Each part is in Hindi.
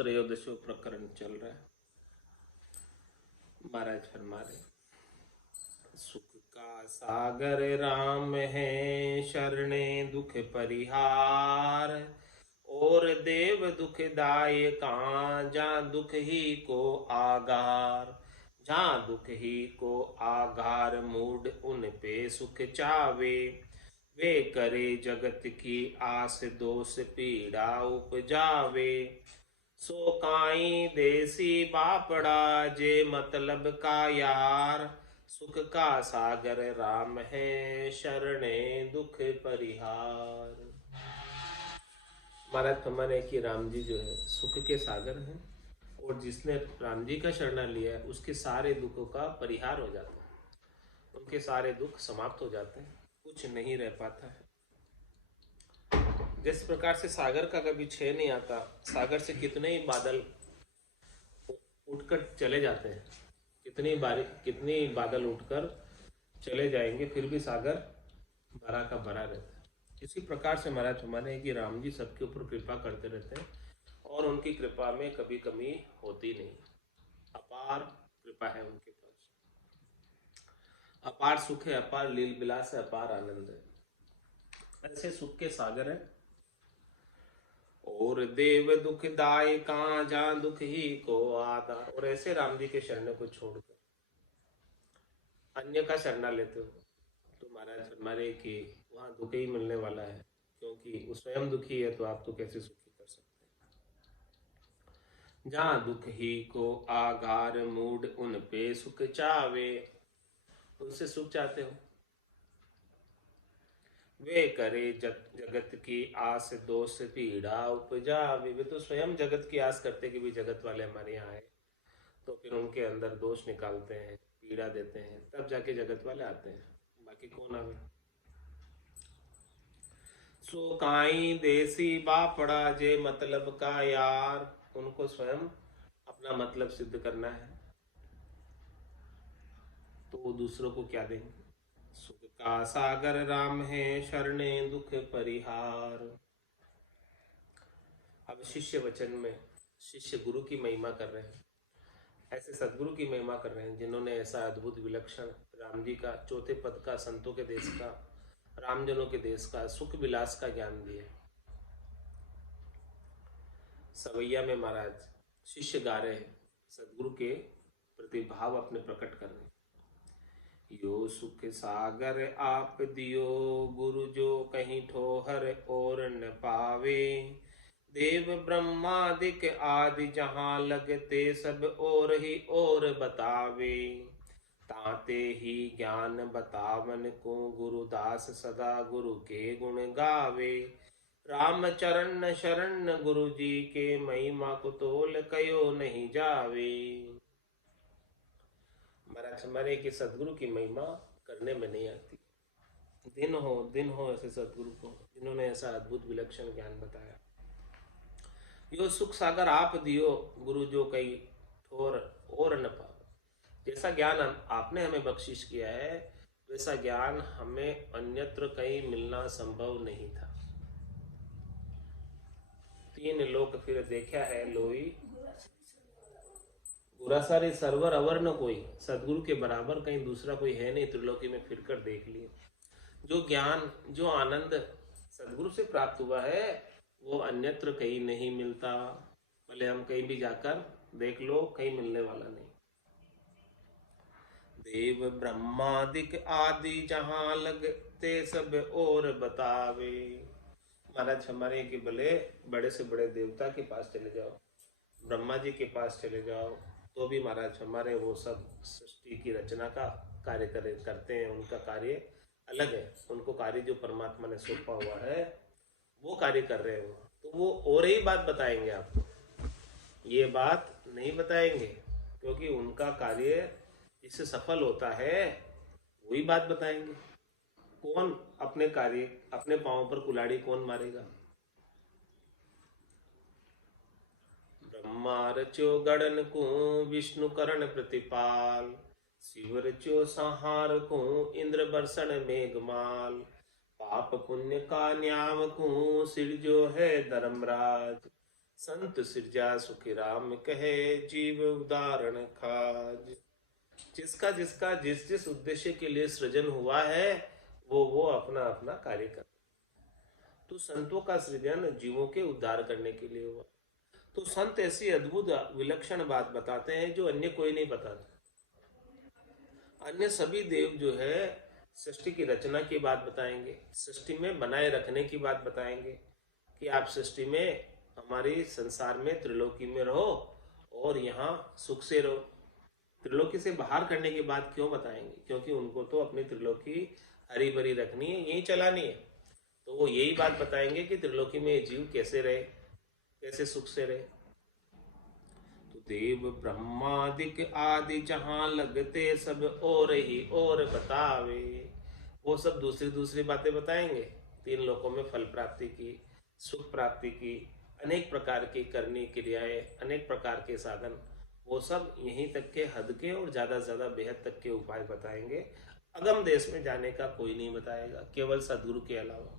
त्रयोदशो प्रकरण चल रहा है। महाराज फरमा रहे, सुख का सागर राम है, शरणे दुख परिहार। और देव दुखदाय का, जहाँ दुख ही को आगार। जहाँ दुख ही को आगार, मूड उन पे सुख चावे। वे करे जगत की आस, दोष पीड़ा उपजावे। सो काई देसी बापड़ा, जे मतलब का यार। सुख का सागर राम है, शरणे दुख परिहार। महाराज हमारे कि राम जी जो है सुख के सागर हैं, और जिसने राम जी का शरणा लिया है उसके सारे दुखों का परिहार हो जाता है, उनके सारे दुख समाप्त हो जाते हैं, कुछ नहीं रह पाता है। जिस प्रकार से सागर का कभी क्षय नहीं आता, सागर से कितने ही बादल उठकर चले जाते हैं, कितनी बादल उठकर चले जाएंगे, फिर भी सागर भरा का भरा रहता है। इसी प्रकार से महाराज हमारे कि राम जी सबके ऊपर कृपा करते रहते हैं, और उनकी कृपा में कभी कमी होती नहीं। अपार कृपा है उनके पास, अपार सुख है, अपार लील विलास है, अपार आनंद है। ऐसे सुख के सागर है। और देव दुखदाय का, जहाँ दुख ही को आधार। और ऐसे राम जी के शरण को छोड़कर अन्य का शरणा लेते हो तो महाराज फरमाए कि वहां दुख ही मिलने वाला है, क्योंकि वो स्वयं दुखी है, तो आप तो कैसे सुखी कर सकते हैं। जहाँ दुख ही को आगार, मूड उन पे सुख चावे। उनसे सुख चाहते हो। वे करे जगत की आस, दोष पीड़ा उपजावे। वे तो स्वयं जगत की आस करते कि भी जगत वाले हमारे यहाँ आए, तो फिर उनके अंदर दोष निकालते हैं, पीड़ा देते हैं, तब जाके जगत वाले आते हैं, बाकी कौन आवे। सो काई देसी बापड़ा, जे मतलब का यार। उनको स्वयं अपना मतलब सिद्ध करना है, तो वो दूसरों को क्या देंगे। सुख का सागर राम है, शरणे दुख परिहार। अब शिष्य वचन में शिष्य गुरु की महिमा कर रहे हैं, ऐसे सदगुरु की महिमा कर रहे हैं जिन्होंने ऐसा अद्भुत विलक्षण राम जी का, चौथे पद का, संतों के देश का, रामजनों के देश का, सुख विलास का ज्ञान दिया। सवैया में महाराज शिष्य गा रहे हैं, सदगुरु के प्रति भाव अपने प्रकट कर रहे हैं। यो सुख सागर आप दियो, गुरु जो कहीं ठोहर और न पावे। देव ब्रह्मादिक आदि जहाँ लगते, सब और ही और बतावे। ताते ही ज्ञान बतावन को, गुरुदास सदा गुरु के गुण गावे। राम चरण शरण गुरु जी के, महिमा को तोल कयो नहीं जावे। महाराज हमारे कि सदगुरु की महिमा करने में नहीं आती। दिन हो ऐसे सदगुरु को, जिन्होंने ऐसा अद्भुत विलक्षण ज्ञान बताया। यो सुख सागर आप दियो, गुरु जो कई ठोर और न पाओ। जैसा ज्ञान आपने हमें बख्शिश किया है, वैसा ज्ञान हमें अन्यत्र कहीं मिलना संभव नहीं था। तीन लोक फिर देखा है लोई, गुरासारी सरवर अवर न कोई। सदगुरु के बराबर कहीं दूसरा कोई है नहीं, त्रिलोकी में फिर कर देख लिए। जो ज्ञान, जो आनंद सदगुरु से प्राप्त हुआ है, वो अन्यत्र कहीं नहीं मिलता। भले हम कहीं भी जाकर देख लो, कहीं मिलने वाला नहीं। देव ब्रह्मादिक आदि जहाँ लगते, सब और बतावे। महाराज हमारे के भले बड़े से बड़े देवता के पास चले जाओ, ब्रह्मा जी के पास चले जाओ, तो भी महाराज हमारे वो सब सृष्टि की रचना का कार्य करते हैं। उनका कार्य अलग है, उनको कार्य जो परमात्मा ने सौंपा हुआ है वो कार्य कर रहे हो, तो वो और ही बात बताएंगे आपको, ये बात नहीं बताएंगे, क्योंकि उनका कार्य जिससे सफल होता है वही बात बताएंगे। कौन अपने कार्य, अपने पांव पर कुल्हाड़ी कौन मारेगा। ब्रह्मा रच्यो गणन को, विष्णु करण प्रतिपाल। शिव रच्यो संहार को, इंद्र बरसण मेघमाल। पाप पुण्य का न्याम को, सिर जो है धर्मराज। संत सिरजा सुखी राम कहे, जीव उदाहरण खाज। जिसका जिसका जिस जिस उद्देश्य के लिए सृजन हुआ है वो अपना अपना कार्य कर। तो संतों का सृजन जीवों के उद्धार करने के लिए हुआ। तो संत ऐसी अद्भुत विलक्षण बात बताते हैं जो अन्य कोई नहीं बताता। अन्य सभी देव जो है सृष्टि की रचना की बात बताएंगे, सृष्टि में बनाए रखने की बात बताएंगे कि आप सृष्टि में हमारी संसार में त्रिलोकी में रहो और यहाँ सुख से रहो। त्रिलोकी से बाहर करने की बात क्यों बताएंगे? क्योंकि उनको तो अपनी त्रिलोकी हरी भरी रखनी है, यही चलानी है। तो वो यही बात बताएंगे कि त्रिलोकी में ये जीव कैसे रहे, कैसे सुख से रहे। तो देव ब्रह्मादिक आदि जहां लगते सब और ही और बतावे। वो सब दूसरी दूसरी बातें बताएंगे। तीन लोकों में फल प्राप्ति की, सुख प्राप्ति की, अनेक प्रकार की करनी क्रियाएं, अनेक प्रकार के साधन, वो सब यहीं तक के हद के और ज्यादा से ज्यादा बेहद तक के उपाय बताएंगे। अगम देश में जाने का कोई नहीं बताएगा, केवल सदगुरु के अलावा।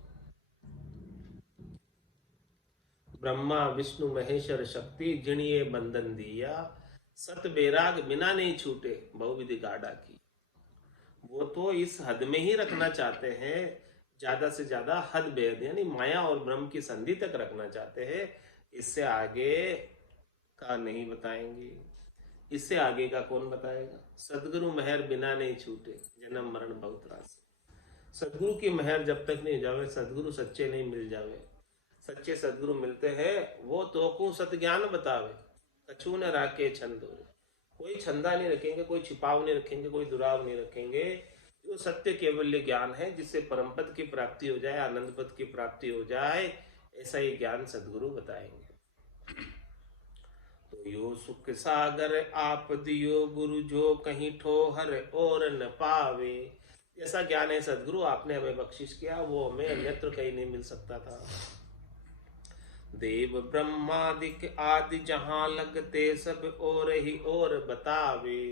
ब्रह्मा विष्णु महेश्वर शक्ति जिणिए बंधन दिया, सत बेराग बिना नहीं छूटे बहुविधि गाढ़ा की। वो तो इस हद में ही रखना चाहते हैं, ज्यादा से ज्यादा हद बेहद यानी माया और ब्रह्म की संधि तक रखना चाहते हैं। इससे आगे का नहीं बताएंगे। इससे आगे का कौन बताएगा? सदगुरु मेहर बिना नहीं छूटे जन्म मरण बहुत रास। सदगुरु की मेहर जब तक नहीं जावे, सदगुरु सच्चे नहीं मिल जावे। सच्चे सदगुरु मिलते हैं वो तो को सत ज्ञान बतावे, कछु न राके छंद। कोई छंदा नहीं रखेंगे, कोई छिपाव नहीं रखेंगे, कोई दुराव नहीं रखेंगे। जो सत्य केवल्य ज्ञान है जिससे परम पद की प्राप्ति हो जाए, आनंद पद की प्राप्ति हो जाए, ऐसा ही ज्ञान सदगुरु बताएंगे। तो यो सुख सागर आप दियो गुरु, जो कहीं ठोहर और न पावे। ऐसा ज्ञान है सदगुरु आपने हमें बख्शिश किया, वो हमें अन्यत्र कहीं नहीं मिल सकता था। देव ब्रह्मादिक आदि जहां लगते सब और ही और बतावे।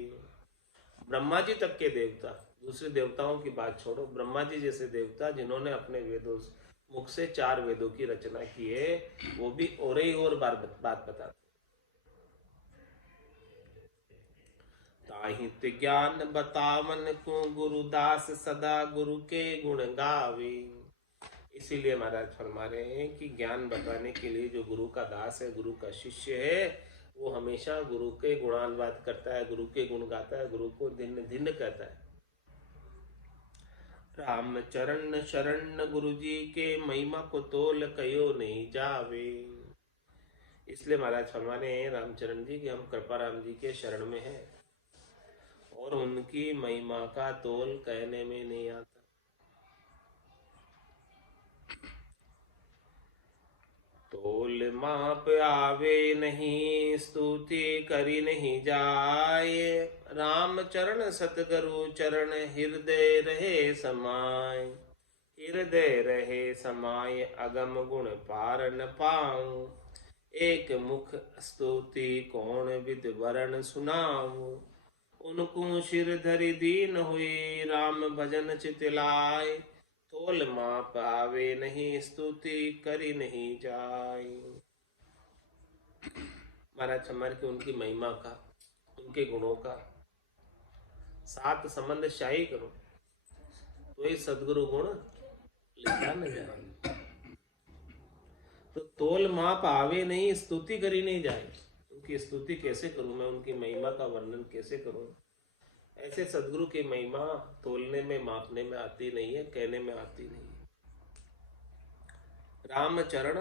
ब्रह्मा जी तक के देवता, दूसरे देवताओं की बात छोड़ो, ब्रह्मा जी जैसे देवता जिन्होंने अपने वेदों मुख से 4 वेदों की रचना की है, वो भी और ही और बात बताते। ताहित ज्ञान बतावन को गुरुदास सदा गुरु के गुण गावे। इसीलिए महाराज फरमा रहे हैं कि ज्ञान बताने के लिए जो गुरु का दास है, गुरु का शिष्य है, वो हमेशा गुरु के गुणानुवाद करता है, गुरु के गुण गाता है, गुरु को दिन दिन कहता है। राम चरण शरण गुरु जी के, महिमा को तोल कयो नहीं जावे। इसलिए महाराज फरमा रहे हैं रामचरण जी कि हम कृपा राम जी के शरण में हैं और उनकी महिमा का तोल कहने में नहीं आता। तोल माप आवे नहीं, स्तुति करी नहीं जाए। राम चरण सतगुरु चरण, हृदय रहे समाय। हृदय रहे समाय, अगम गुण पार न पाऊं। एक मुख स्तुति कौन विद वरण सुनाऊं। उनको सिर धरि दीन हुई, राम भजन चितलाय। तोल माप आवे नहीं, स्तुति करी नहीं जाए। महाराज हमारे के उनकी महिमा का, उनके गुणों का 7 संबंध शाही करो तो ये सदगुरु गुण लिखा न जाए। तो तोल माप आवे नहीं, स्तुति करी नहीं जाए। उनकी स्तुति कैसे करूं मैं, उनकी महिमा का वर्णन कैसे करूं? ऐसे सदगुरु की महिमा तोलने में मापने में आती नहीं है, कहने में आती नहीं है। रामचरण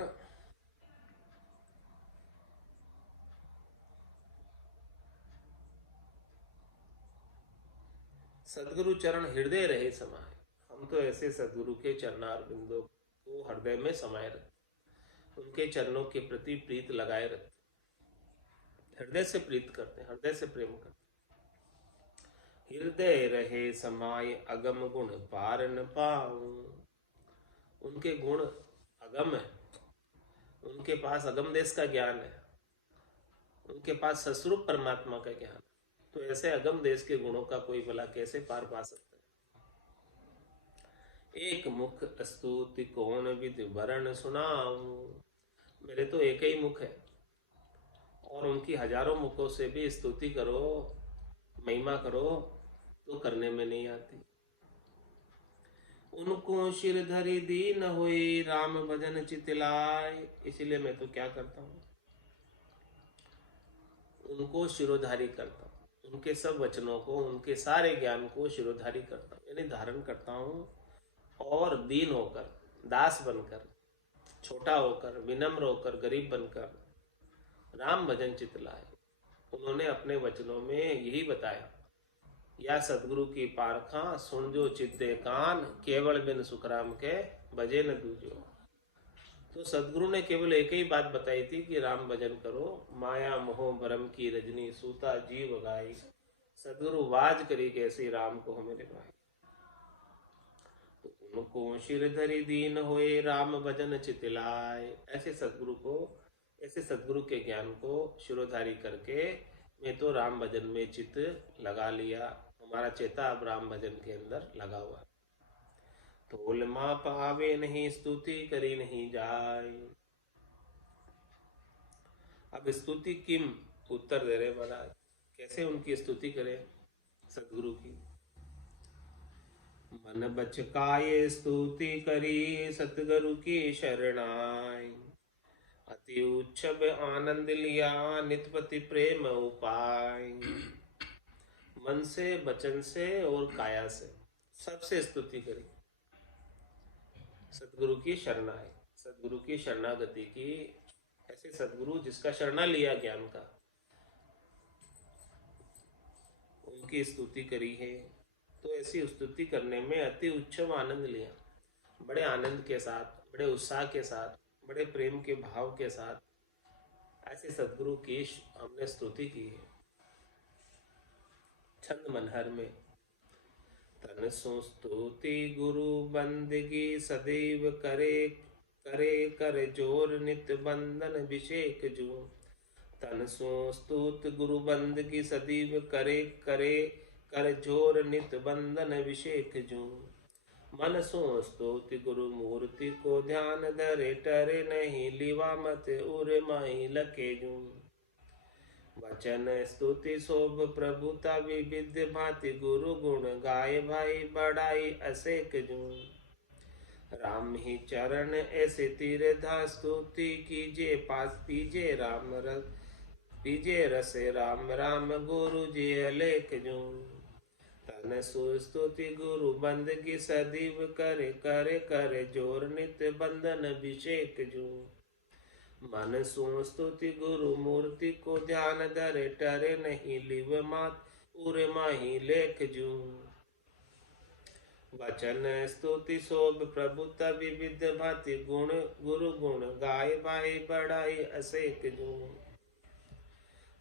सदगुरु चरण हृदय रहे समाये। हम तो ऐसे सदगुरु के चरणार बिंदु को हृदय में समाये रखते, उनके चरणों के प्रति प्रीत लगाए रखते, हृदय से प्रीत करते, हृदय से प्रेम करते। हृदय रहे समाय, अगम गुण पार न पाऊं। उनके गुण अगम है, उनके पास अगम देश का ज्ञान है, उनके पास सस्वरूप परमात्मा का ज्ञान। तो ऐसे अगम देश के गुणों का कोई भला कैसे पार पा सकता है? एक मुख स्तुति कौन विधि वरण सुनाऊं। मेरे तो एक ही मुख है, और उनकी हजारों मुखों से भी स्तुति करो, महिमा करो, तो करने में नहीं आती। उनको शिर धरि दीन हुई, राम भजन चितलाय। इसलिए मैं तो क्या करता हूँ, उनको शिरोधारी करता हूँ, उनके सब वचनों को, उनके सारे ज्ञान को शिरोधारी करता हूँ, यानी धारण करता हूँ। और दीन होकर, दास बनकर, छोटा होकर, विनम्र होकर, गरीब बनकर राम भजन चितलाए। उन्होंने अपने वचनों में यही बताया, या सदगुरु की पारखा सुन जो चित्ते कान, केवल बिन सुखराम के भजे न दूजो। तो सदगुरु ने केवल एक ही बात बताई थी कि राम भजन करो, माया मोह भरम की रजनी सूता जीव गाई। सदगुरु वाज करी कैसी राम को मेरे भाई। तो उनको शिर धरि दीन होए, राम भजन चितलाय। ऐसे सदगुरु को, ऐसे सदगुरु के ज्ञान को शिरोधारी करके मैं तो राम भजन में चित्त लगा लिया। हमारा चेता अब राम भजन के अंदर लगा हुआ। तोल माप आवे नहीं, स्तुति करी नहीं जाय। अब स्तुति किम, उत्तर दे रहे महाराज, कैसे उनकी स्तुति करें सदगुरु की। मन बचकाए स्तुति करी, सतगुरु की शरणाई। अति उच्छब आनंद लिया, नितपति प्रेम उपाय। मन से, वचन से और काया से सबसे स्तुति करी, सदगुरु की शरणाई, सदगुरु की शरणागति की। ऐसे सदगुरु जिसका शरणा लिया ज्ञान का, उनकी स्तुति करी है। तो ऐसी स्तुति करने में अति उच्छम आनंद लिया, बड़े आनंद के साथ, बड़े उत्साह के साथ, बड़े प्रेम के भाव के साथ ऐसे सदगुरु की हमने स्तुति की है। छंद मनहर में, तन सो स्तुति गुरु बंदगी सदैव करे, करे कर जोर नित बंधन अभिषेक जो। तन सो स्तुत गुरु बंदगी सदैव करे, करे कर जोर नित बंधन अभिषेक जो। मन सो स्तुति गुरु मूर्ति को ध्यान धरे, टरे नहीं लिवा मत उर माही लके जू। वचन स्तुति शोभ प्रभुता विविध भांति, गुरु गुण गाय भाई बढ़ाई असेक जू। राम ही चरण ऐसे तीर्था, स्तुति कीजिए पास पीजे राम रस, पीजे रसे राम राम गुरु जी अलेख जू। तन सुस्तुति गुरु बंदगी सदैव करे, करे करे जोर नित बंधन अभिषेक जू। मन सुस्तुति गुरु मूर्ति को ध्यान धरे, टरे नहीं लिव मात उरे माही लेख जू। वचन स्तुति शोभ प्रभुता विविध भांति, गुण गुरु गुण गाय भाई बढ़ाई असेक जू।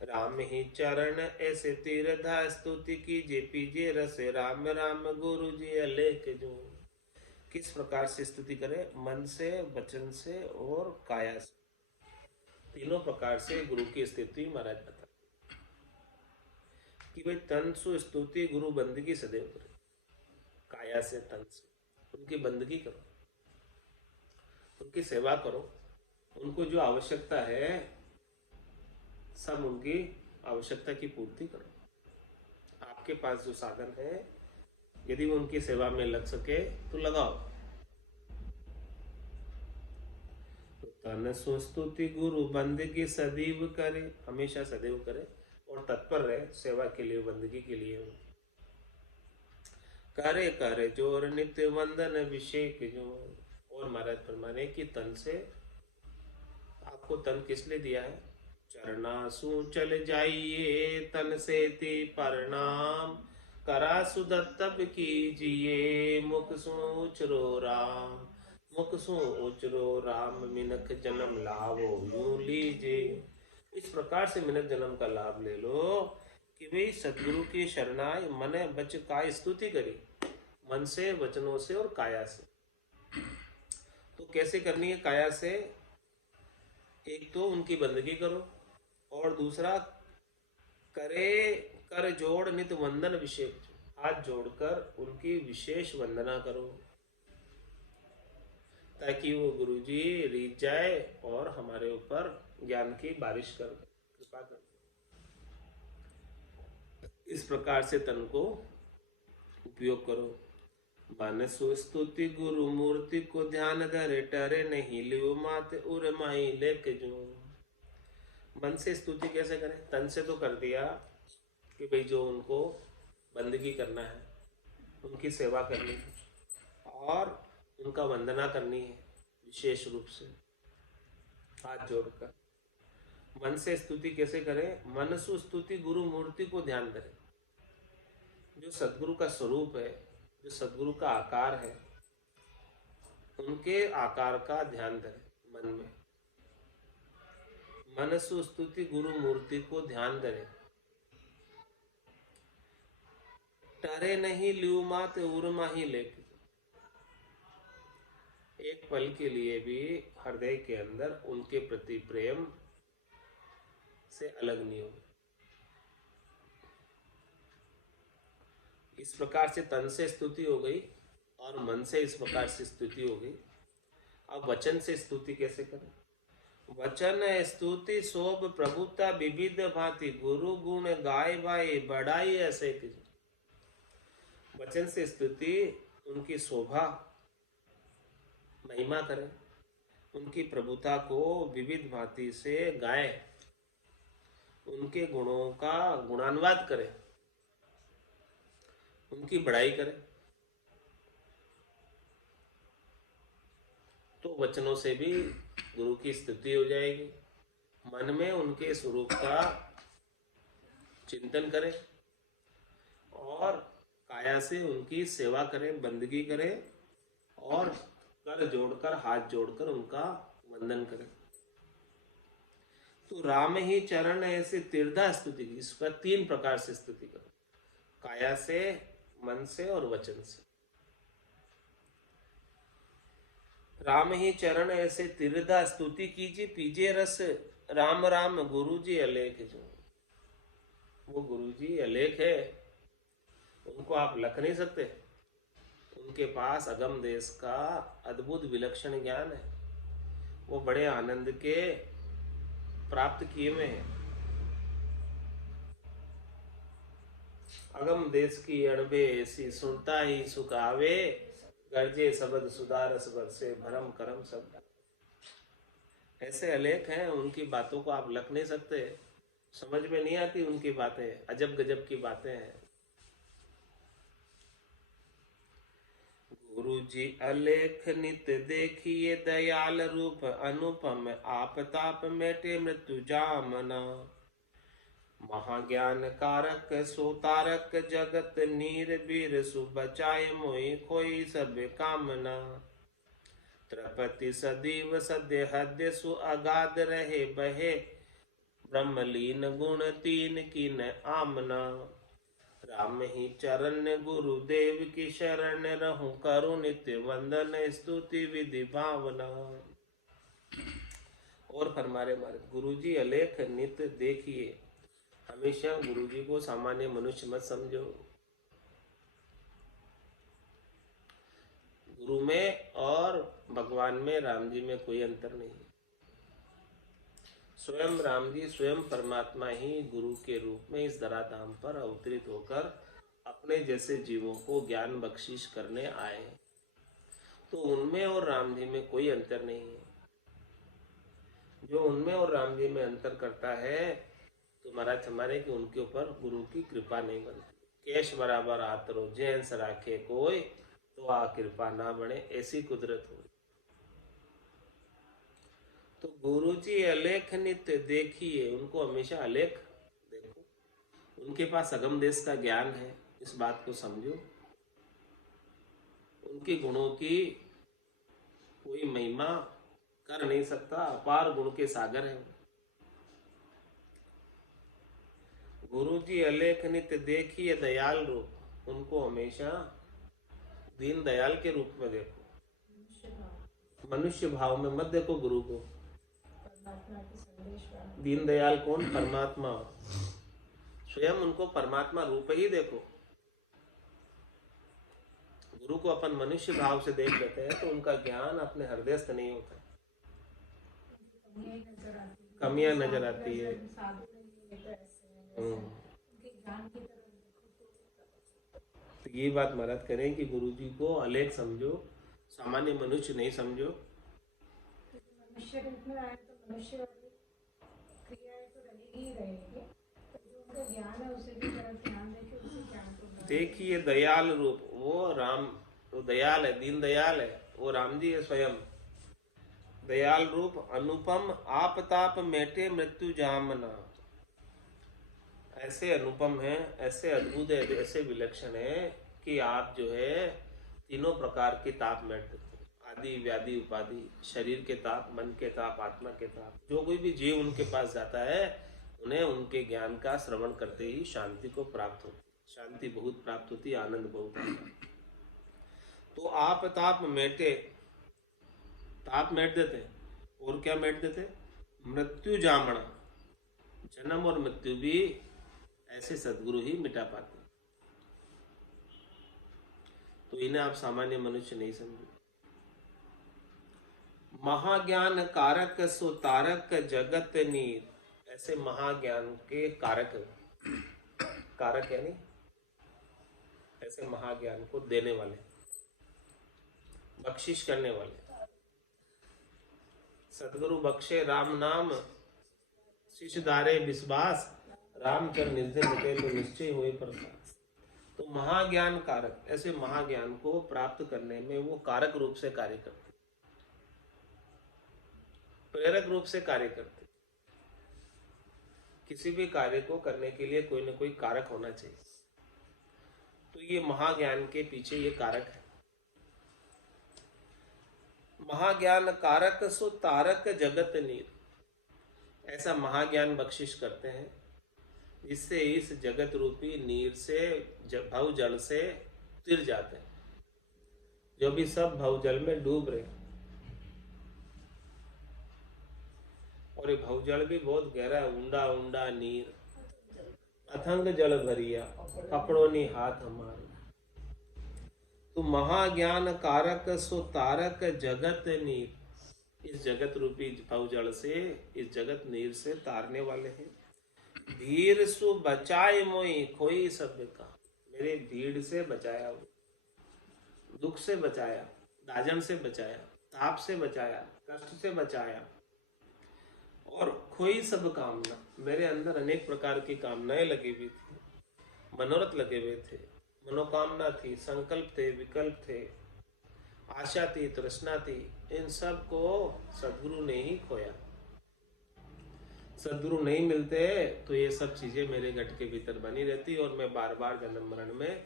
राम ही चरण ऐसे तीर्था, स्तुति कीजिए पीजिए रसे राम राम गुरु जी अलेख जू। किस प्रकार से स्तुति करें, मन से, वचन से और काया से, तीनों प्रकार से गुरु की स्तुति महाराज बता कि भाई तन से स्तुति गुरु बंदगी सदैव करे, काया से, तन से उनकी बंदगी करो, उनकी सेवा करो, उनको जो आवश्यकता है सब उनकी आवश्यकता की पूर्ति करो। आपके पास जो साधन है, यदि वो उनकी सेवा में लग सके तो लगाओ। तो तन सो स्तुति गुरु बंदगी सदैव करे, हमेशा सदैव करे और तत्पर रहे सेवा के लिए, बंदगी के लिए। करे करे जोर नित्य वंदन अभिषेक जो। और महाराज फरमाने कि तन से, आपको तन किस लिए दिया है, चरणासु चल जाइए तन से ते प्रणाम, करा सुदत्तब कीजिए मुख सो उचरो राम। मुख सो उचरो राम मिनख जन्म लाभो यूं लीजिए। इस प्रकार से मिनख जन्म का लाभ ले लो कि भाई सदगुरु की शरणाई मन बच काय स्तुति करी, मन से, वचनों से और काया से। तो कैसे करनी है काया से, एक तो उनकी बंदगी करो और दूसरा करे कर जोड़ नित वंदन अभिषेक, हाथ जोड़कर उनकी विशेष वंदना करो ताकि वो गुरुजी रीझ जाए और हमारे ऊपर ज्ञान की बारिश कर कृपा कर। इस प्रकार से तन को उपयोग करो। मन सुस्तुति गुरु मूर्ति को ध्यान धरे, टरे नहीं लियो मात उर माही लेके जो। मन से स्तुति कैसे करें? तन से तो कर दिया कि भाई जो उनको बंदगी करना है, उनकी सेवा करनी है और उनका वंदना करनी है विशेष रूप से हाथ जोड़कर। मन से स्तुति कैसे करें? मनसु स्तुति गुरु मूर्ति को ध्यान धरे। जो सदगुरु का स्वरूप है, जो सदगुरु का आकार है, उनके आकार का ध्यान धरे मन में। मनसु स्तुति गुरु मूर्ति को ध्यान धरे, टरे नहीं ल्यूमात उर्मा ही लेके। एक पल के लिए भी हृदय के अंदर उनके प्रति प्रेम से अलग नहीं होगा। इस प्रकार से तन से स्तुति हो गई और मन से इस प्रकार से स्तुति हो गई। अब वचन से स्तुति कैसे करें? वचन स्तुति शोभ प्रभुता विविध भांति, गुरु गुण गाय बाई बढ़ाई ऐसे की। वचन से स्तुति उनकी शोभा महिमा करें, उनकी प्रभुता को विविध भांति से गाएं, उनके गुणों का गुणानुवाद करें, उनकी बढ़ाई करें। तो वचनों से भी गुरु की स्तुति हो जाएगी। मन में उनके स्वरूप का चिंतन करें और काया से उनकी सेवा करें, बंदगी करें और कर जोड़कर हाथ जोड़कर उनका वंदन करें। तो राम ही चरण ऐसे तीर्था स्तुति की। इसका 3 प्रकार से स्तुति करो, काया से, मन से और वचन से। राम ही चरण ऐसे तीर्था स्तुति कीजिए, पीजे रस राम राम गुरु जी अलेख जो। वो गुरु जी अलेख है, उनको आप लख नहीं सकते। उनके पास अगम देश का अद्भुत विलक्षण ज्ञान है। वो बड़े आनंद के प्राप्त किए हुए हैं। अगम देश की अणबे ऐसी सुनता ही सुख आवे, गर्जे शब्द सुधारस बरसे भरम करम सब। ऐसे अलेख हैं, उनकी बातों को आप लख नहीं सकते। समझ में नहीं आती उनकी बातें, अजब गजब की बातें हैं। गुरु जी अलेख नित देखिए, दयाल रूप अनुपम, आप ताप मेटे मृत्यु जामना। महाज्ञान कारक सोतारक, जगत नीर बीर सु बचाए, मोहि कोई सब कामना। त्रपति सदैव सद्य हद्य सु अगाध रहे बहे, ब्रह्मलीन गुण 3 की न आमना। राम ही चरण गुरुदेव की शरण, रहूं करूं नित्य वंदन, स्तुति विधि भावना। और फरमारे मारे गुरु जी अलेख नित्य देखिए। हमेशा गुरु जी को सामान्य मनुष्य मत समझो। गुरु में और भगवान में, राम जी में कोई अंतर नहीं। स्वयं राम जी, स्वयं परमात्मा ही गुरु के रूप में इस धराधाम पर अवतरित होकर अपने जैसे जीवों को ज्ञान बख्शिश करने आए। तो उनमें और राम जी में कोई अंतर नहीं है। जो उनमें और राम जी में अंतर करता है तो महाराज हमारे कि उनके ऊपर गुरु की कृपा नहीं बनती। केश बराबर आतरो जैंस राखे कोई, तो आ कृपा ना बने, ऐसी कुदरत हो। तो गुरु जी अलेख नित्य देखिए, उनको हमेशा अलेख देखो। उनके पास अगम देश का ज्ञान है, इस बात को समझो। उनके गुणों की कोई महिमा कर नहीं सकता, अपार गुण के सागर है। गुरु जी अलेख नित्य देखिए, दयाल रूप, उनको हमेशा दीन दयाल के रूप में देखो। मनुष्य भाव में मत देखो गुरु को। दीन दयाल कौन? परमात्मा। स्वयं उनको परमात्मा रूप ही देखो। गुरु को अपन मनुष्य भाव से देख लेते हैं तो उनका ज्ञान अपने हृदयस्थ नहीं होता। कमियां नजर आती है। तो ये बात महाराज करें कि गुरु जी को अलग समझो, सामान्य मनुष्य नहीं समझो। मनुष्य रूप में आए तो मनुष्य वाली क्रियाएं तो रहेगी ही रहेगी, तो जो उनका ज्ञान है उसे भी तरफ ध्यान देके उसे ज्ञान को देखिए दयाल रूप वो राम, वो दयाल है, दीन दयाल है, वो राम जी है स्वयं। दयाल रूप अनुपम आपताप मेटे मृत्यु जामना, ऐसे अनुपम है, ऐसे अद्भुत है, ऐसे विलक्षण है कि आप जो है तीनों प्रकार के ताप मेट देते हैं। आदि व्याधि उपाधि, शरीर के ताप, मन के ताप, आत्मा के ताप। जो कोई भी जीव उनके पास जाता है उन्हें उनके ज्ञान का श्रवण करते ही शांति को प्राप्त होती, शांति बहुत प्राप्त होती, आनंद बहुत आता है। तो आप ताप मेटे, ताप मेट देते और क्या मेट देते, मृत्यु जामना, जन्म और मृत्यु भी ऐसे सदगुरु ही मिटा पाते। तो इन्हें आप सामान्य मनुष्य नहीं समझो। महाज्ञान कारक सो तारक जगत नीर, ऐसे महाज्ञान के कारक, कारक यानी ऐसे महाज्ञान को देने वाले, बख्शिश करने वाले। सदगुरु बख्शे राम नाम, शिष्य धारे विश्वास, रामचंद्र निर्जन मिटे तो निश्चय हुए प्रकाश। तो महाज्ञान कारक, ऐसे महाज्ञान को प्राप्त करने में वो कारक रूप से कार्य करते, प्रेरक रूप से कार्य करते। किसी भी कार्य को करने के लिए कोई न कोई कारक होना चाहिए। तो ये महाज्ञान के पीछे ये कारक है। महाज्ञान कारक सो तारक जगत नीर, ऐसा महाज्ञान बख्शिश करते हैं जिससे इस जगत रूपी नीर से, भव जल से तिर जाते हैं। जो भी सब भव जल में डूब रहे, और ये भव जल भी बहुत गहरा है, ऊंडा ऊंडा नीर, अथंग जल भरिया, पकड़ो नी हाथ हमारे। तो महाज्ञान कारक सो तारक जगत नीर, इस जगत रूपी भव जल से, इस जगत नीर से तारने वाले हैं। भीड़ सु बचाए मोई खोई सब का, मेरे भीड़ से बचाया, वो दुख से बचाया, दाजन से बचाया, ताप से बचाया, कष्ट से बचाया। और खोई सब कामना, मेरे अंदर अनेक प्रकार की कामनाएं लगी हुई थी, मनोरथ लगे हुए थे, मनोकामना थी, संकल्प थे, विकल्प थे, आशा थी, तृष्णा थी, इन सब को सदगुरु ने ही खोया। सदगुरु नहीं मिलते तो ये सब चीजें मेरे गट के भीतर बनी रहती और मैं बार बार जन्म मरण में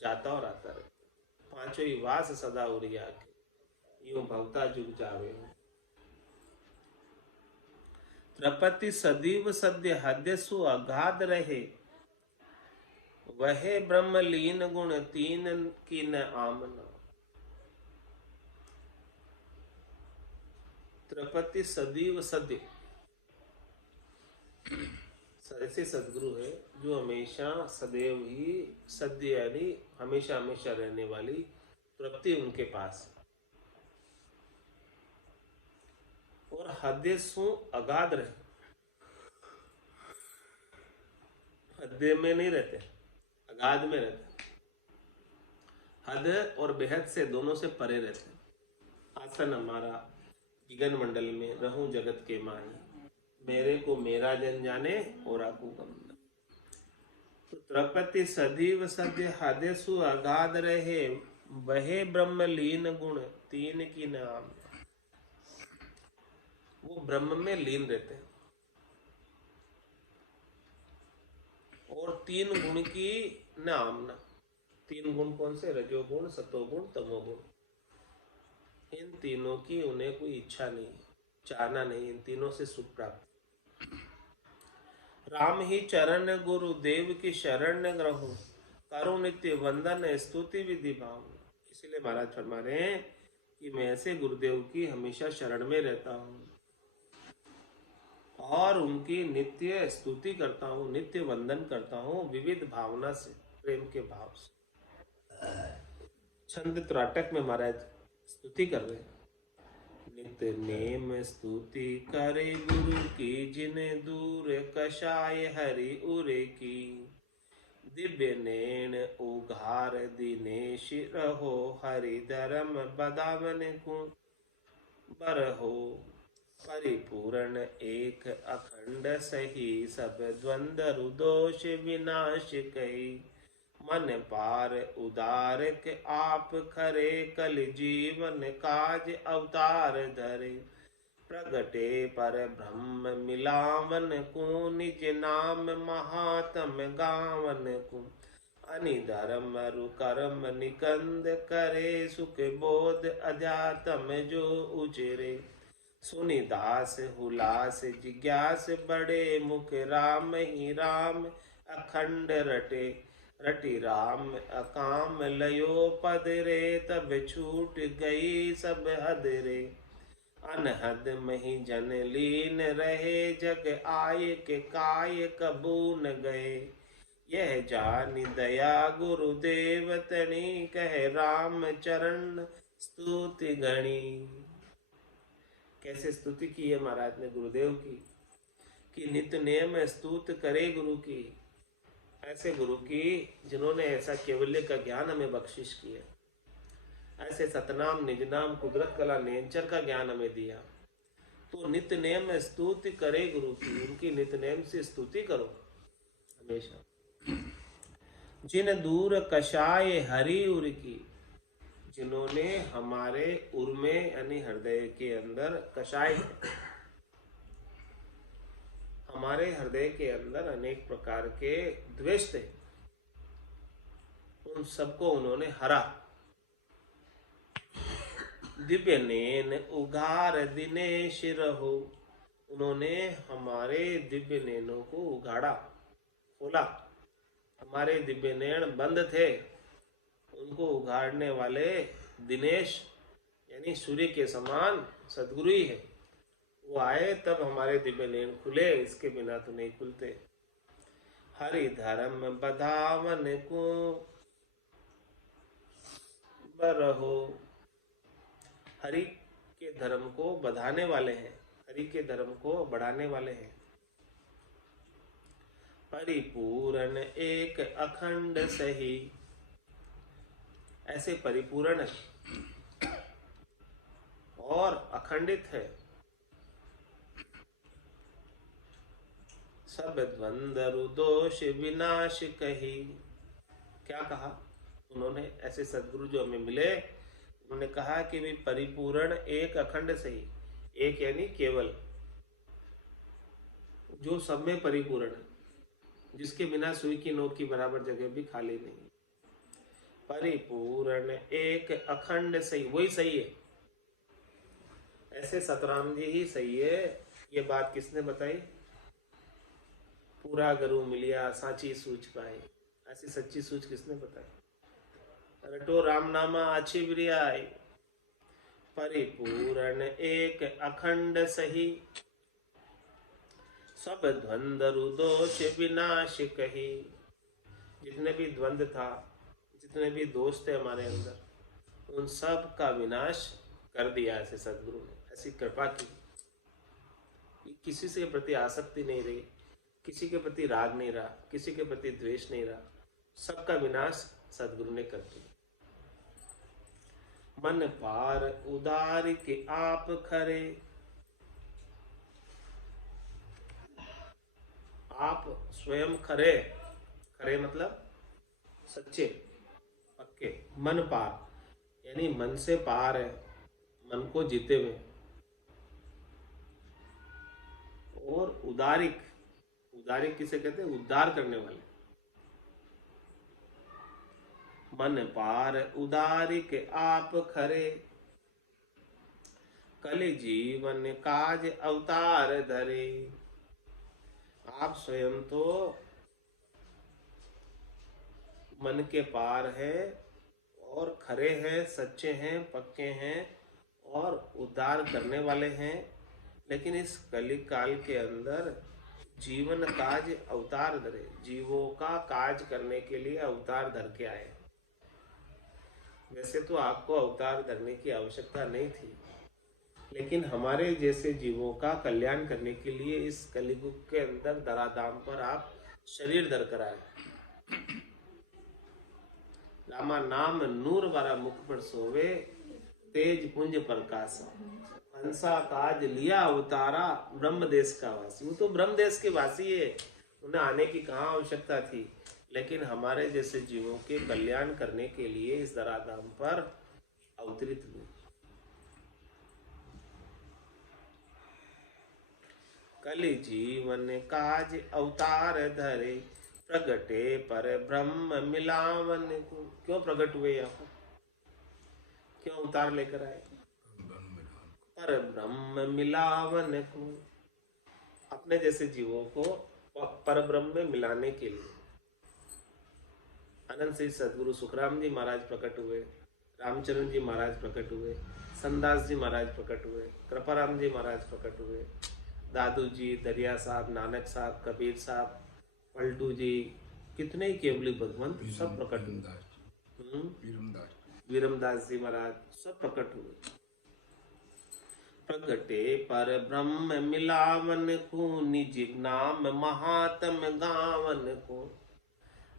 जाता और आता रहता। पांचों ही वास सदा उरिया के, यूं भवता जुग जावे। त्रपति सदैव सद्य हद्य सु अगाध रहे, वह ब्रह्म लीन गुण तीन की न आमना। त्रपति सदैव सद्य, ऐसे सदगुरु है जो हमेशा सदैव ही, सद्य यानी हमेशा हमेशा रहने वाली तृप्ति उनके पास, और हद्य सु अगाध रहे, हद्य में नहीं रहते, अगाध में रहते, हद और बेहद से दोनों से परे रहते। आसन हमारा गगन मंडल में, रहूं जगत के माही, मेरे को मेरा जन जाने और आकू गम। तो त्रपति सदैव सद्य हदे सु अगाध रहे, वहे ब्रह्म लीन गुण तीन की नाम। वो ब्रह्म में लीन रहते हैं और तीन गुण की नामना। तीन गुण कौन से, रजोगुण, सतोगुण, तमोगुण। इन तीनों की उन्हें कोई इच्छा नहीं, चाहना नहीं, इन तीनों से सुख प्राप्त। राम ही चरण गुरु देव की शरण ग्रहूं, करो नित्य वंदन स्तुति विधि भाव। इसलिए महाराज फरमा रहे हैं कि मैं ऐसे गुरुदेव की हमेशा शरण में रहता हूं और उनकी नित्य स्तुति करता हूं, नित्य वंदन करता हूं, विविध भावना से, प्रेम के भाव से। छंद त्राटक में महाराज स्तुति कर रहे हैं, नित नेम स्तुति करे गुरु की, जिन दूर कषाय हरि उरे की। दिव्य नैन उघार दिनेश रहो, हरि धर्म बदावन को बरहो। परिपूर्ण एक अखंड सही, सब द्वंद्व दोष विनाश कही। मन पार उदारक आप खरे, कल जीवन काज अवतार धरे। प्रगटे पर ब्रह्म मिलावन को, निज नाम महात्म गावन को। अनिधर्म रुकर्म निकंद करे, सुख बोध अध्यात्म जो उचरे। सुनि दास हुलास जिज्ञास बड़े, मुख राम ही राम अखंड रटे। रटि राम अकाम लयो पद रे, तब छूट गई सब हद रे। अनहद मही जन लीन रहे, जग आय के काय कबू न गए। यह जानि दया गुरुदेव तनी, कह राम चरण स्तुति गणी। कैसे स्तुति की है महाराज ने गुरुदेव की, कि नित्य नेम स्तुत करे गुरु की। ऐसे गुरु की जिन्होंने ऐसा केवल्य का ज्ञान हमें बख्शिश किया, ऐसे सतनाम निजनाम कुदरत कला नेंचर का ज्ञान हमें दिया। तो नित्य नेम स्तुति करे गुरु की, उनकी नित्य नेम से स्तुति करो हमेशा। जिन दूर कषाय हरि उर की, जिन्होंने हमारे उर में यानी हृदय के अंदर कषाय, हमारे हृदय के अंदर अनेक प्रकार के द्वेष थे, उन सबको उन्होंने हरा। दिव्य नैन उघार दिनेश रहो, उन्होंने हमारे दिव्य नैनों को उघाड़ा, खोला। हमारे दिव्य नैन बंद थे, उनको उघाड़ने वाले दिनेश यानी सूर्य के समान सदगुरु ही है। वो आए तब हमारे दिव्य नैन खुले, इसके बिना तो नहीं खुलते। हरि धर्म बधावन को बरहो, हरि के धर्म को बढ़ाने वाले हैं, हरि के धर्म को बढ़ाने वाले हैं। परिपूर्ण एक अखंड सही, ऐसे परिपूर्ण और अखंडित है। सब द्वंद्व दोष विनाश कही। क्या कहा उन्होंने? ऐसे सदगुरु जो हमें मिले, उन्होंने कहा कि वे परिपूर्ण एक अखंड सही, एक यानी केवल, जो सब में परिपूर्ण, जिसके बिना सुई की नोक की बराबर जगह भी खाली नहीं। परिपूर्ण एक अखंड सही, वही सही है। ऐसे सतराम जी ही सही है। ये बात किसने बताई? पूरा गरु मिलिया साची सूझ पाए, ऐसी सच्ची सूझ किसने बताई? रटो राम नामा अच्छी बिरियाई। परिपूर्ण एक अखंड सही, सब द्वंद्व दोष विनाश कही। जितने भी द्वंद्व था, जितने भी दोष थे हमारे अंदर, उन सब का विनाश कर दिया ऐसे सदगुरु ने। ऐसी कृपा की, किसी से प्रति आसक्ति नहीं रही, किसी के प्रति राग नहीं रहा, किसी के प्रति द्वेष नहीं रहा, सबका विनाश सदगुरु ने कर दिया। मन पार उदार के आप खरे, आप स्वयं खरे, खरे मतलब सच्चे पक्के। मन पार यानी मन से पार है, मन को जीते हुए। और उदारिक, उदारिक किसे कहते हैं? उद्धार करने वाले। मन पार उदारिक आप खरे, कल जीवन काज अवतार धरे। आप स्वयं तो मन के पार है और खरे हैं, सच्चे हैं, पक्के हैं और उद्धार करने वाले हैं। लेकिन इस कलिक काल के अंदर जीवन काज अवतार धरे, जीवों का काज करने के लिए अवतार धर के आए। वैसे तो आपको अवतार धरने की आवश्यकता नहीं थी, लेकिन हमारे जैसे जीवों का कल्याण करने के लिए इस कलियुग के अंदर धराधाम पर आप शरीर धर कर आए। रामा नाम नूर वाला मुख पर सोवे, तेज पुंज प्रकाश। हंसा काज लिया उतारा, ब्रह्म देश का वासी। वो तो ब्रह्म देश के वासी है, उन्हें आने की कहाँ आवश्यकता थी। लेकिन हमारे जैसे जीवों के कल्याण करने के लिए इस धराधाम पर अवतरित हुए। कलि जीवन काज अवतार धरे, प्रगटे पर ब्रह्म मिलावन को। क्यों प्रकट हुए यहाँ पर, क्यों अवतार लेकर आए? पर ब्रह्म मिलावन को, अपने जैसे जीवों को पर ब्रह्म में मिलाने के लिए। अनंत श्री सदगुरु सुखराम जी महाराज प्रकट हुए, रामचरण जी महाराज प्रकट हुए, संदास जी महाराज प्रकट हुए, कृपाराम जी महाराज प्रकट हुए, दादू जी, दरिया साहब, नानक साहब, कबीर साहब, पलटू जी, कितने ही केवली भगवंत सब प्रकट हुए। वीरमदास जी महाराज सब प्रकट हुए। प्रगटे पर ब्रह्म मिलावन को, निज नाम महात्म गावन को।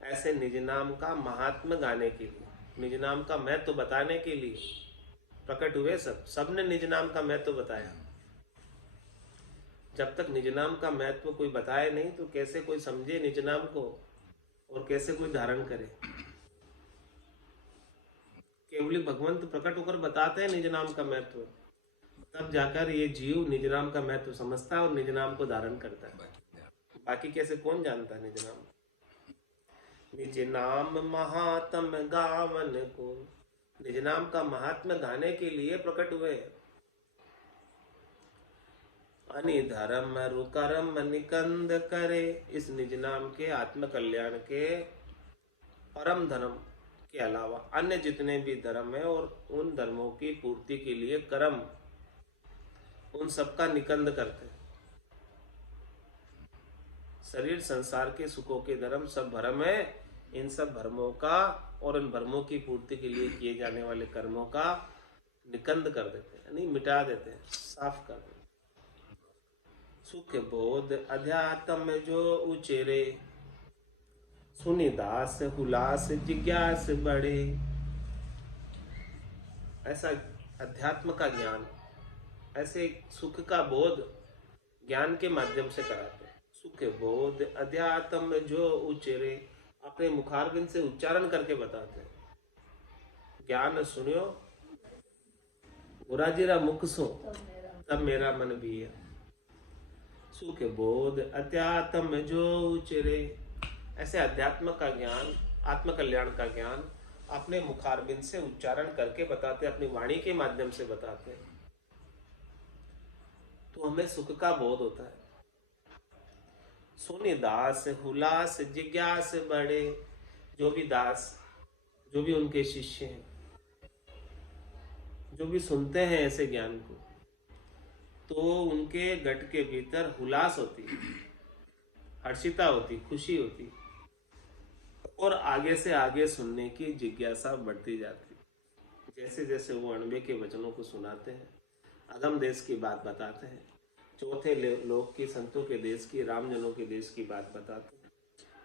ऐसे निज नाम का महात्म गाने के लिए, निज नाम का महत्व तो बताने के लिए प्रकट हुए। सबने निज नाम का महत्व तो बताया। जब तक निज नाम का महत्व कोई बताए नहीं तो कैसे कोई समझे निज नाम को, और कैसे कोई धारण करे। केवली भगवंत प्रकट होकर बताते हैं निज नाम का महत्व, तब जाकर ये जीव निज नाम का महत्व समझता है और निज नाम को धारण करता है। बाकी कैसे कौन जानता है निज नाम? निज नाम महात्म गावन को, निज नाम का महात्म गाने के लिए प्रकट हुए। अनिधर्म रुकरम निकंद करे, इस निज नाम के आत्म कल्याण के परम धर्म के अलावा अन्य जितने भी धर्म है और उन धर्मों की पूर्ति के लिए कर्म, उन सबका निकंद करते हैं। शरीर संसार के सुखों के धर्म सब भ्रम है, इन सब भ्रमों का और इन भ्रमों की पूर्ति के लिए किए जाने वाले कर्मों का निकंद कर देते हैं, यानी मिटा देते हैं, साफ कर देते हैं। सुख बोध अध्यात्म जो उचेरे, सुनि दास हुलास जिज्ञास बढ़े। ऐसा अध्यात्म का ज्ञान, ऐसे सुख का बोध ज्ञान के माध्यम से कराते हैं। सुख बोध अध्यात्म जो उचेरे, अपने मुखारबिंद से उच्चारण करके बताते हैं। ज्ञान सुनियो गुराजीरा मुख सो, तब मेरा मन भी है। सुख बोध अध्यात्म जो उचेरे, ऐसे अध्यात्म का ज्ञान, आत्म कल्याण का ज्ञान अपने मुखारबिंद से उच्चारण करके बताते, अपनी वाणी के माध्यम से बताते हैं, तो हमें सुख का बोध होता है। सुनि दास हुलास जिज्ञास बढ़े, जो भी दास, जो भी उनके शिष्य हैं, जो भी सुनते हैं ऐसे ज्ञान को, तो उनके गट के भीतर हुलास होती, हर्षिता होती, खुशी होती, और आगे से आगे सुनने की जिज्ञासा बढ़ती जाती। जैसे जैसे वो अणबे के वचनों को सुनाते हैं, अगम देश की बात बताते हैं, चौथे लोक की, संतों के देश की, रामजनों के देश की बात बताते हैं,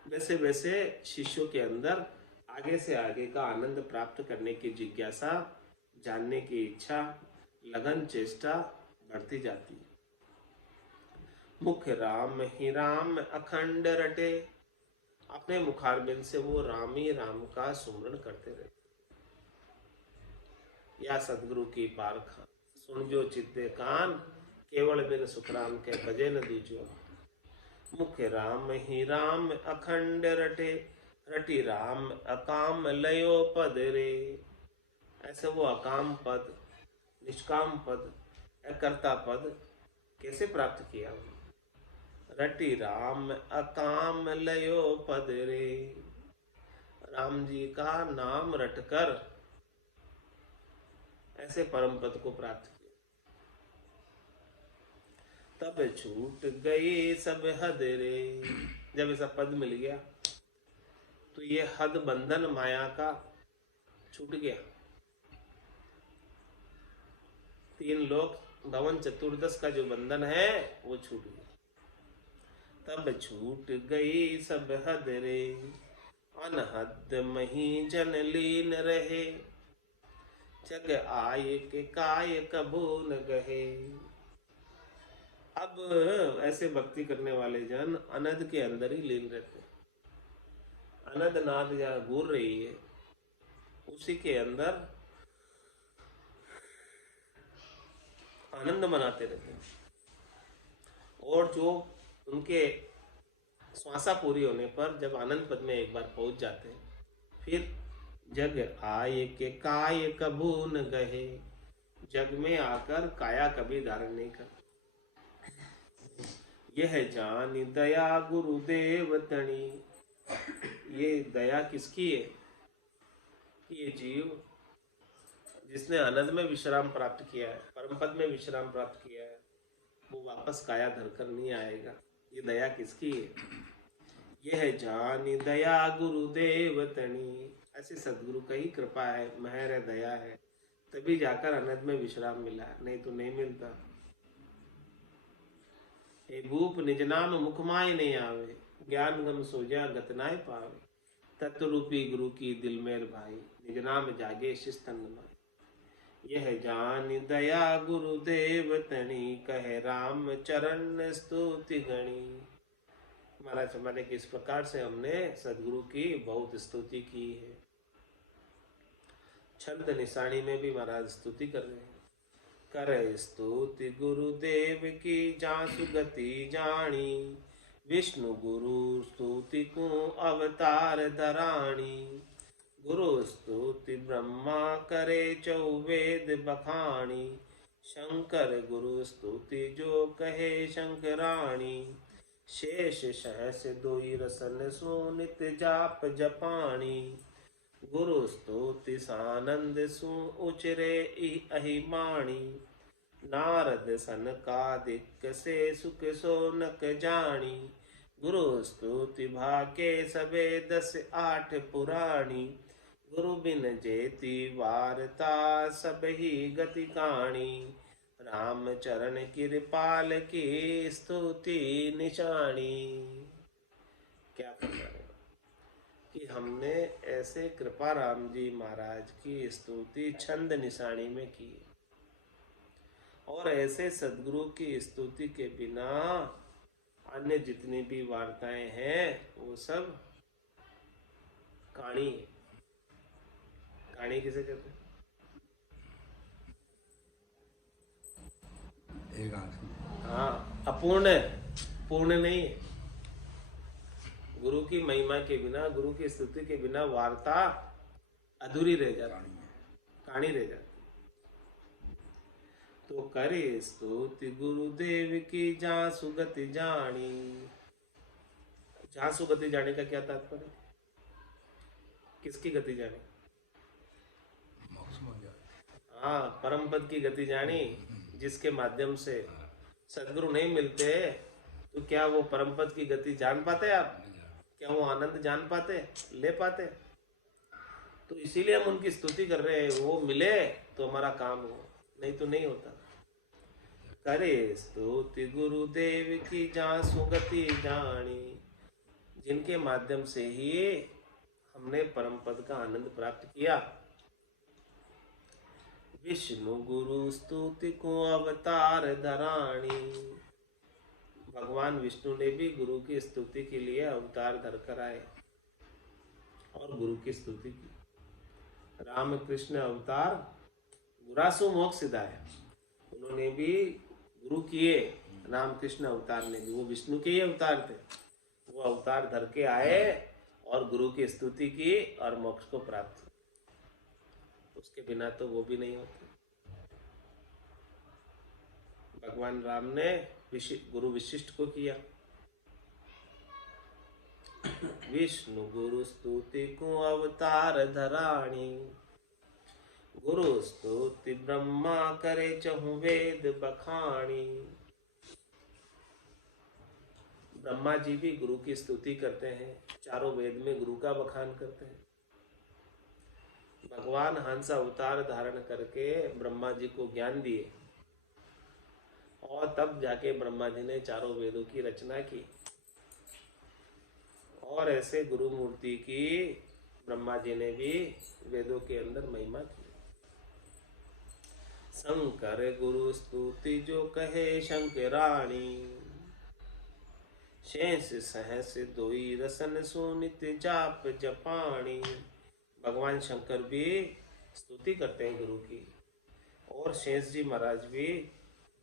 वैसे वैसे शिष्यों के अंदर आगे से आगे का आनंद प्राप्त करने की जिज्ञासा, जानने की इच्छा, लगन, चेष्टा बढ़ती जाती है। मुख राम ही राम अखंड रटे, अपने मुखारबिंद से वो राम ही राम का सुमरण करते रहते। या सदगुरु की पारखा सुन जो चित्ते कान, केवल बिन सुखराम के भजे न दूजो। मुख राम ही राम अखंड रटे, रटी राम अकाम लयो पद रे। ऐसे वो अकाम पद, निष्काम पद, अकर्ता पद कैसे प्राप्त किया? रटी राम अकाम लयो पद रे, राम जी का नाम रटकर ऐसे परम पद को प्राप्त किया। तब छूट गई सब हद रे, जब ऐसा पद मिल गया तो ये हद बंधन माया का छूट गया। 3 लोक भवन चतुर्दश का जो बंधन है वो छूट गया। तब छूट गई सब हद रे, अनहद मही जन लीन रहे, जग आय के काय कबू न गहे। अब ऐसे भक्ति करने वाले जन अनद के अंदर ही लीन रहते हैं। अनद नाद जहाँ घूर रही है उसी के अंदर आनंद मनाते रहते हैं। और जो उनके श्वासा पूरी होने पर जब आनंद पद में एक बार पहुंच जाते हैं, फिर जग आए के काय कभू न गहे, जग में आकर काया कभी धारण नहीं कर। यह जानी दया गुरुदेव तणी, ये दया किसकी है? ये जीव जिसने आनंद में विश्राम प्राप्त किया है, परम पद में विश्राम प्राप्त किया है, वो वापस काया धरकर नहीं आएगा। ये दया किसकी है? यह जानी दया गुरुदेव तणी, ऐसे सदगुरु का ही कृपा है, मेहर है, दया है, तभी जाकर आनंद में विश्राम मिला, नहीं तो नहीं मिलता। हे भूप निज नाम मुखमाय नहीं आवे, ज्ञान गम सोजा गतनाय पावे, तत्वरूपी गुरु की दिल मेर भाई, निज नाम जागे शिस्तन माई। यह जान दया गुरुदेव तणी, कहे राम चरण स्तुति गणी। महाराज हमारे इस प्रकार से हमने सदगुरु की बहुत स्तुति की है। छंद निशानी में भी महाराज स्तुति कर रहे हैं। करे स्तुति गुरुदेव की जासु गति जानी, विष्णु गुरु स्तुति को अवतार धराणी, गुरु स्तुति ब्रह्मा करे चौवेद बखानी, शंकर गुरु स्तुति जो कहे शंकराणी, शेष सहस दोई रसन सो नित्य जाप जपाणी, गुरु स्तुति सानंद सु उचरे अहिमाणी, नारद सनकादिक से सुख सोनक जानी, गुरु स्तुति भाके सबे 10-8 पुराणी, गुरु बिन जेती वारता सब ही गति काणी, राम चरण कृपाल की स्तुति निशानी। क्या फरमाया कि हमने ऐसे कृपा राम जी महाराज की स्तुति छंद निशानी में की, और ऐसे सदगुरु की स्तुति के बिना अन्य जितनी भी वार्ताएं हैं वो सब कहानी है। कहानी किसे कहते हैं? एक आंख। हाँ, अपूर्ण है, पूर्ण नहीं है। गुरु की महिमा के बिना, गुरु की स्तुति के बिना वार्ता अधूरी रह जाती है, कहानी रह जाती। तो करे स्तुति गुरुदेव की जहाँ सुगति जानी। जहाँ सुगति जाने का क्या तात्पर्य? किसकी गति जानी? मोक्ष में जाए। हाँ, परम पद की गति जानी, जिसके माध्यम से सदगुरु नहीं मिलते तो क्या वो परम पद की गति जान पाते आप? क्या वो आनंद जान पाते, ले पाते? तो इसीलिए हम उनकी स्तुति कर रहे हैं, वो मिले तो हमारा काम हो, नहीं तो नहीं होता। करे स्तुति गुरुदेव की जहाँ सुगति जानी, जिनके माध्यम से ही हमने परम पद का आनंद प्राप्त किया। विष्णु गुरु स्तुति को अवतार धराणी, भगवान विष्णु ने भी गुरु की स्तुति के लिए अवतार धरकर आए और गुरु की स्तुति की। रामकृष्ण अवतार गुरासु मोक्ष सिधाया, उन्होंने भी गुरु किए। रामकृष्ण अवतार ने भी, वो विष्णु के ही अवतार थे, वो अवतार धर के आए और गुरु की स्तुति की और मोक्ष को प्राप्त। उसके बिना तो वो भी नहीं होते। भगवान राम ने गुरु विशिष्ट को किया। विष्णु गुरु स्तुति को अवतार धराणी, गुरु स्तुति ब्रह्मा करे चहु वेद बखानी। ब्रह्मा जी भी गुरु की स्तुति करते हैं, चारों वेद में गुरु का बखान करते हैं। भगवान हंस अवतार धारण करके ब्रह्मा जी को ज्ञान दिए और तब जाके ब्रह्मा जी ने चारों वेदों की रचना की। और ऐसे गुरु मूर्ति की ब्रह्मा जी ने भी वेदों के अंदर महिमा की। शंकर गुरु स्तुति जो कहे शंकराणी, शेष सहस दोई रसन सुनित जाप जपाणी। भगवान शंकर भी स्तुति करते हैं गुरु की, और शेष जी महाराज भी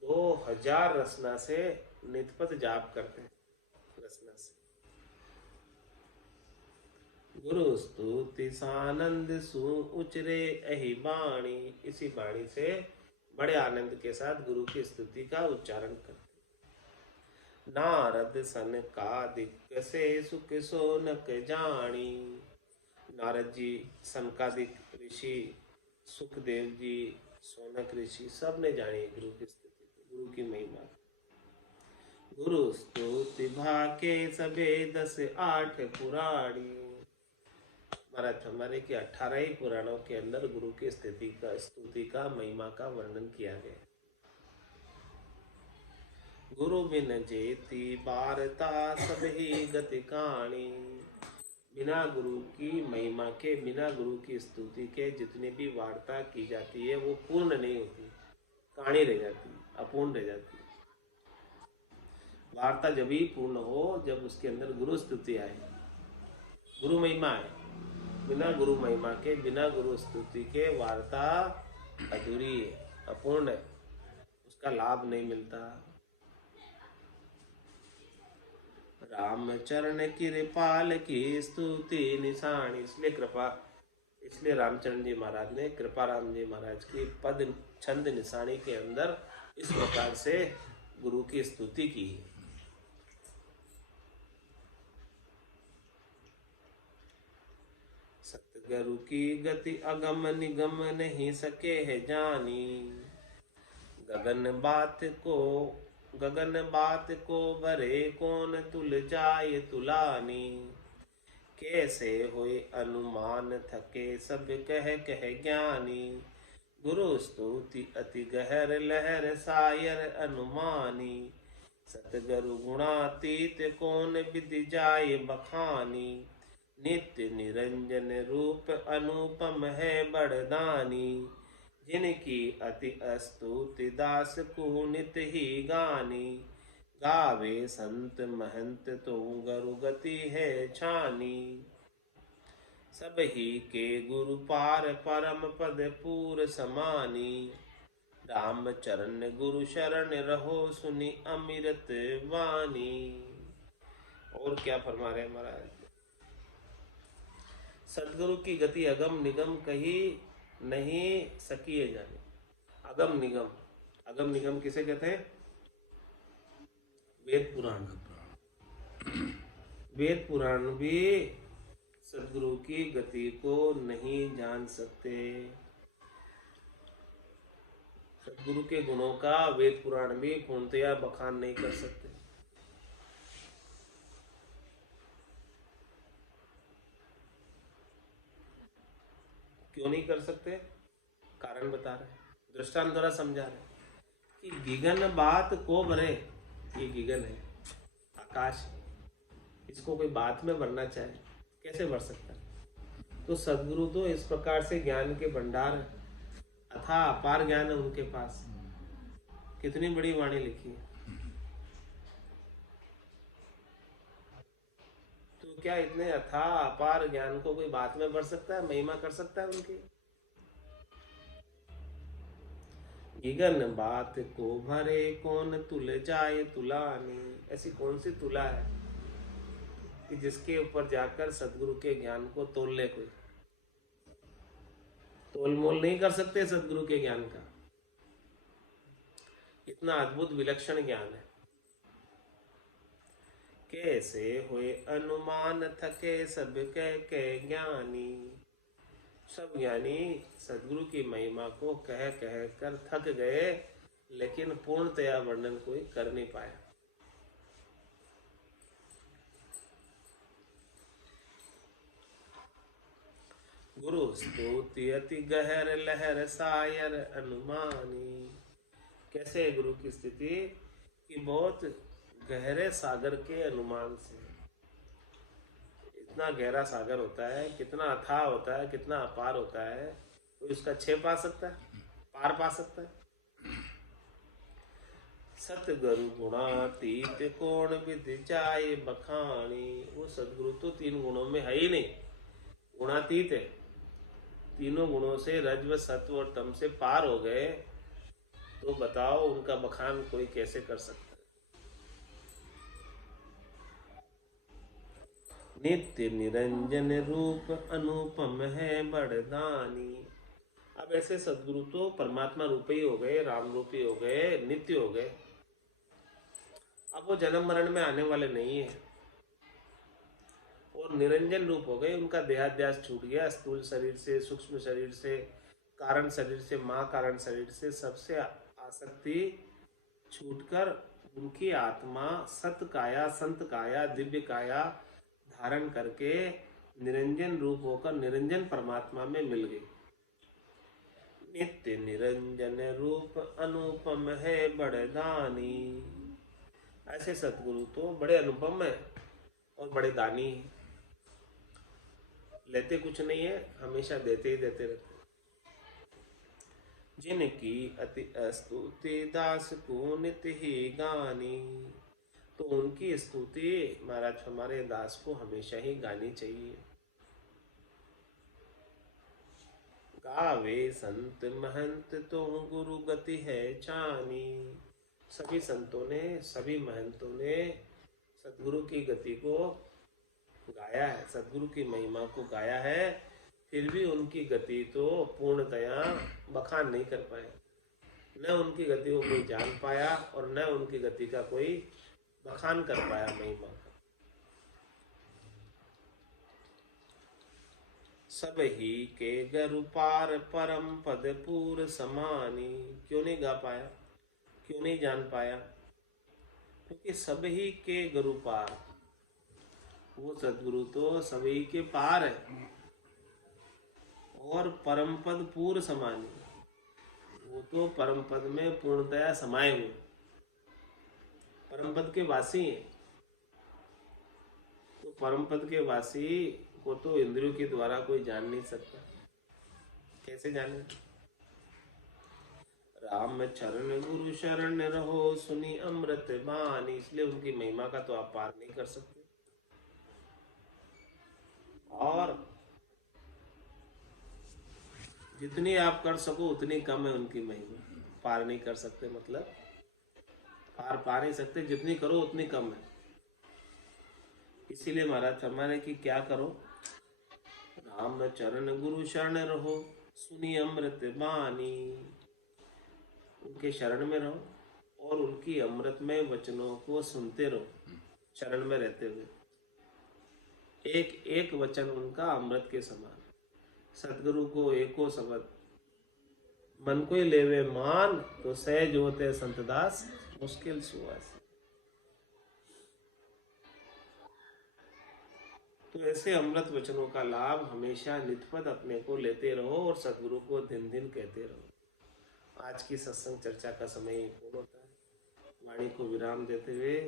2000 रसना से नितपत जाप करते हैं रसना से। गुरु स्तुति सानंद सु उचरे अहि बाणी। इसी बाणी से बड़े आनंद के साथ गुरु की स्तुति का उच्चारण करते। नारद सन का दिक से सुख सोनक जानी। नारद जी, सनकादिक ऋषि, सुखदेव जी, सोनक ऋषि सब ने जानी गुरु की स्तुति, गुरु की महिमा। गुरु स्तुति भाके सबे 10-8 पुराणी। महाराज हमारे के 18 ही पुराणों के अंदर गुरु की स्तुति का महिमा का वर्णन किया गया। गुरु बिन जेती बारता सब ही गति कहानी। बिना गुरु की महिमा के, बिना गुरु की स्तुति के जितनी भी वार्ता की जाती है वो पूर्ण नहीं होती, कहानी रह जाती, अपूर्ण रह जाती। वार्ता जब ही पूर्ण हो जब उसके अंदर गुरु स्तुति आए, गुरु महिमा आए। बिना गुरु महिमा के, बिना गुरु स्तुति के वार्ता अधूरी है, अपूर्ण है, उसका लाभ नहीं मिलता। रामचरण कृपाल की स्तुति निशानी। इसलिए रामचरण जी महाराज ने कृपाराम जी महाराज की पद छंद निशानी के अंदर इस प्रकार से गुरु की स्तुति की। सतगुरु की गति अगम निगम नहीं सके है जानी। गगन बात को भरे कौन तुल जाए तुलानी। कैसे होए अनुमान थके सब कह कह ज्ञानी। गुरु स्तुति अति गहर लहर सायर अनुमानी। सतगुरु गुणातीत कौन विधि जाए बखानी। नित्य निरंजन रूप अनुपम है बड़दानी। जिनकी अति स्तुति दास को नित ही गानी। गावे संत महंत तो गुरु गति है छानी। सब ही के गुरु पार परम पद पूर समानी। राम चरण गुरु शरण रहो सुनी अमृत वाणी। और क्या फरमा रहे महाराज। सदगुरु की गति अगम निगम कही नहीं सकी है जाने। अगम निगम, अगम निगम किसे कहते हैं? वेद पुराण। वेद पुराण भी सदगुरु की गति को नहीं जान सकते। सदगुरु के गुणों का वेद पुराण भी पूर्णतया बखान नहीं कर सकते। क्यों नहीं कर सकते? कारण बता रहे, दृष्टांत द्वारा समझा रहे कि गिगन बात को भरे। ये गिगन है, आकाश, इसको कोई बात में भरना चाहे कैसे भर सकता है? तो सदगुरु तो इस प्रकार से ज्ञान के भंडार है, अथाह अपार ज्ञान है उनके पास। कितनी बड़ी वाणी लिखी है। तो क्या इतने अथाह अपार ज्ञान को कोई बात में भर सकता है, महिमा कर सकता है उनकी? गिगन बात को भरे कौन तुल जाए तुलानी। ऐसी कौन सी तुला है कि जिसके ऊपर जाकर सदगुरु के ज्ञान को तोल ले कोई? तोल मोल नहीं कर सकते सदगुरु के ज्ञान का। इतना अद्भुत विलक्षण ज्ञान है। कैसे हुए अनुमान थके सब के ज्ञानी। सब ज्ञानी सदगुरु की महिमा को कह कह कर थक गए, लेकिन पूर्णतया वर्णन कोई कर नहीं पाया। गुरु स्तुति अति गहर लहर सायर अनुमानी। कैसे है गुरु की स्थिति कि बहुत गहरे सागर के अनुमान से, इतना गहरा सागर होता है, कितना अथाह होता है, कितना अपार होता है, कोई उसका छे पा सकता है, पार पा सकता है। सतगुरु गुणातीत कौन विधि जाए बखानी। वो सदगुरु तो तीन गुणों में है ही नहीं, गुणातीत है, तीनों गुणों से रज्व सत्व और तम से पार हो गए, तो बताओ उनका बखान कोई कैसे कर सकता है। नित्य निरंजन रूप अनुपम है बड़दानी। अब ऐसे सदगुरु तो परमात्मा रूपी हो गए, राम रूपी हो गए, नित्य हो गए। अब वो जन्म मरण में आने वाले नहीं है और निरंजन रूप हो गए। उनका देहाध्यास छूट गया, स्थूल शरीर से, सूक्ष्म शरीर से, कारण शरीर से, महाकारण शरीर से, सबसे आसक्ति छूटकर उनकी आत्मा सत काया, संत काया, दिव्य काया धारण करके निरंजन रूप होकर निरंजन परमात्मा में मिल गई। नित्य निरंजन रूप अनुपम है बड़दानी। ऐसे सतगुरु तो बड़े अनुपम है और बड़े दानी हैं। लेते कुछ नहीं है, हमेशा देते ही देते रहते। जिनकी अति स्तुति दास को नित्य ही गानी। तो उनकी स्तुति महाराज हमारे दास को हमेशा ही गानी चाहिए। गावे संत महंत तो गुरु गति है जानी। सभी संतों ने, सभी महंतों ने सदगुरु की गति को गाया है, सदगुरु की महिमा को गाया है, फिर भी उनकी गति तो पूर्णतया बखान नहीं कर पाए। न उनकी गति को कोई जान पाया और न उनकी गति का कोई बखान कर पाया महिमा का। सब ही के गरु पार परम पद पूर समानी। क्यों नहीं गा पाया, क्यों नहीं जान पाया? क्योंकि सब ही के गुरु पार, वो सदगुरु तो सभी के पार है और परम पद पूर्ण समानी, वो तो परम पद में पूर्णतया समाये हुए, परम पद के वासी हैं। तो परम पद के वासी को तो इंद्रियों के द्वारा कोई जान नहीं सकता। कैसे जाने? राम चरण गुरु शरण रहो सुनी अमृत बानी। इसलिए उनकी महिमा का तो आप पार नहीं कर सकते। और जितनी आप कर सको उतनी कम है उनकी महिमा। पार नहीं कर सकते मतलब पार पा नहीं सकते, जितनी करो उतनी कम है। इसीलिए महाराज फरमाने की क्या करो? राम चरण गुरु शरण रहो सुनी अमृत बानी। उनके शरण में रहो और उनकी अमृतमय वचनों को सुनते रहो, शरण में रहते हुए। एक एक वचन उनका अमृत के समान। सतगुरु को एको शब्द मन को लेवे मान, तो सहज होते संतदास मुश्किल सुवास। तो ऐसे अमृत वचनों का लाभ हमेशा नित्यपद अपने को लेते रहो और सतगुरु को दिन दिन कहते रहो। आज की सत्संग चर्चा का समय पूर्ण होता है। वाणी को विराम देते हुए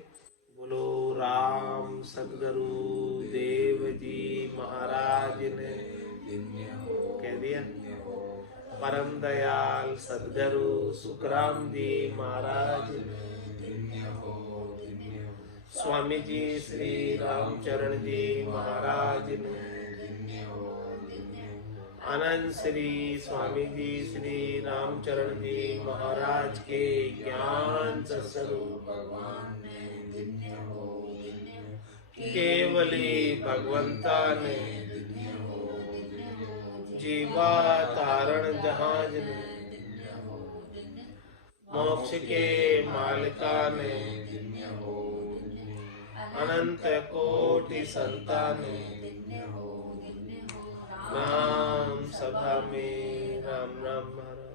बोलो राम सतगुरु देव जी महाराज ने कह दिया। परम दयाल सतगुरु सुखराम जी महाराज, स्वामी जी श्री रामचरण जी महाराज ने, आनंद श्री स्वामी जी श्री रामचरण जी महाराज के ज्ञान सत्स्वरूप भगवान ने केवली भगवंता ने जीवा तारण जहाज ने, मोक्ष के मालिका ने, अनंत कोटि संतान राम सभा में राम राम महाराज।